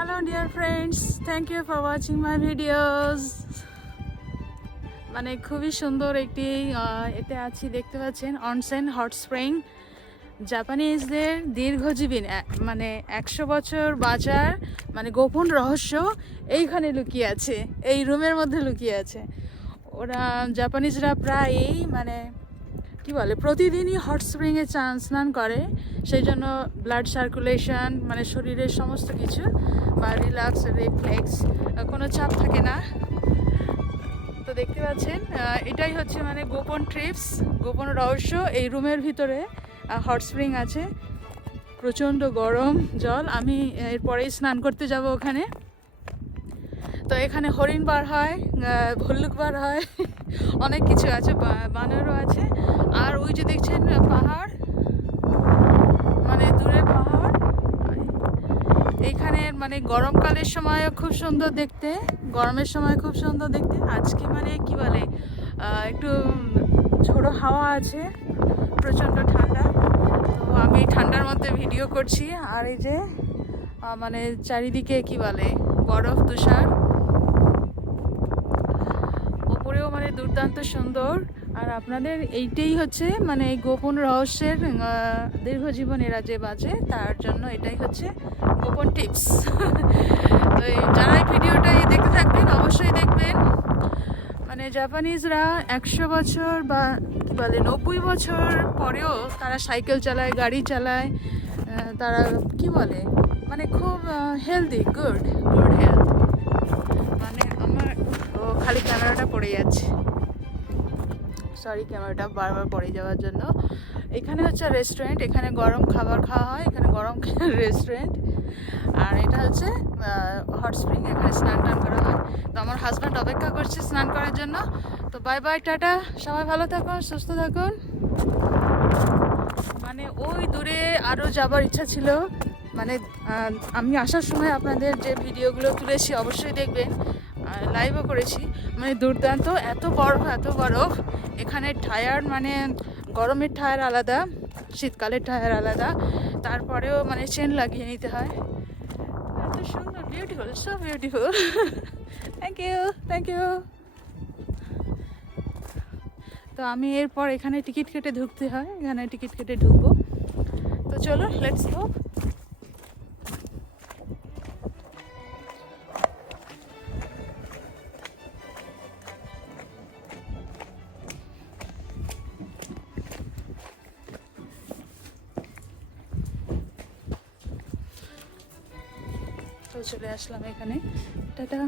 Hello dear friends, thank you for watching my videos. মানে খুবই সুন্দর একটি এতে আছি, দেখতে পাচ্ছেন অনসেন হট স্প্রিং। জাপানিজদের দীর্ঘজীবী মানে 100 বছর বাঁচার মানে গোপন রহস্য এইখানে লুকিয়ে আছে, এই রুমের মধ্যে লুকিয়ে আছে। ওরা জাপানিজরা প্রায়ই মানে কি বলে প্রতিদিনই হট স্প্রিংয়ে স্নান করে, সেই জন্য ব্লাড সার্কুলেশন মানে শরীরের সমস্ত কিছু বা রিল্যাক্স রিফ্লেক্স কোনো চাপ থাকে না। তো দেখতে পাচ্ছেন এটাই হচ্ছে মানে গোপন ট্রিপস, গোপন রহস্য। এই রুমের ভিতরে হট স্প্রিং আছে, প্রচণ্ড গরম জল। আমি এরপরেই স্নান করতে যাব ওখানে। তো এখানে হরিণ বার হয়, ভল্লুক বার হয়, অনেক কিছু আছে, বানরও আছে। আর ওই যে দেখছেন পাহাড়, মানে দূরে পাহাড়। এইখানে মানে গরমকালের সময় খুব সুন্দর দেখতে, গরমের সময় খুব সুন্দর দেখতে। আজকে মানে কি বলে একটু ঝোড়ো হাওয়া আছে, প্রচণ্ড ঠান্ডা। তো আমি ঠান্ডার মধ্যে ভিডিও করছি। আর এই যে মানে চারিদিকে কি বলে বরফ, তুষার, ওপরেও মানে দুর্দান্ত সুন্দর। আর আপনাদের এইটাই হচ্ছে মানে এই গোপন রহস্যের দীর্ঘজীবন এরা যে বাঁচে, তার জন্য এটাই হচ্ছে গোপন টিপস। তো যারা এই ভিডিওটা দেখতে থাকবেন অবশ্যই দেখবেন। মানে জাপানিজরা 100 বছর বা কি বলে 90 বছর পরেও তারা সাইকেল চালায়, গাড়ি চালায়, তারা কি বলে মানে খুব হেলদি, গুড হেলথ। মানে আমার খালি ক্যামেরাটা পড়ে যাচ্ছে, সরি, ক্যামেরাটা বারবার পড়ে যাওয়ার জন্য। এখানে হচ্ছে রেস্টুরেন্ট, এখানে গরম খাবার খাওয়া হয়, এখানে গরম রেস্টুরেন্ট। আর এটা হচ্ছে হট স্প্রিং, এখানে স্নান টান করা হয়। তো আমার হাজব্যান্ড অপেক্ষা করছে স্নান করার জন্য। তো বাই বাই, টাটা, সবাই ভালো থাকুন, সুস্থ থাকুন। মানে ওই দূরে আরও যাবার ইচ্ছা ছিল, মানে আমি আসার সময় আপনাদের যে ভিডিওগুলো তুলেছি অবশ্যই দেখবেন, লাইভও করেছি। মানে দুর্দান্ত, এত বরফ, এত বরফ। এখানে টায়ার মানে গরমের টায়ার আলাদা, শীতকালের টায়ার আলাদা, তারপরেও মানে চেন লাগিয়ে নিতে হয়। এত সুন্দর, beautiful, so beautiful. Thank you, thank you. তো আমি এরপর এখানে টিকিট কেটে ঢুকতে হয়, এখানে টিকিট কেটে ঢুকবো। তো চলো, লেটস গো। তো চলে আসলাম এখানে, টাটা।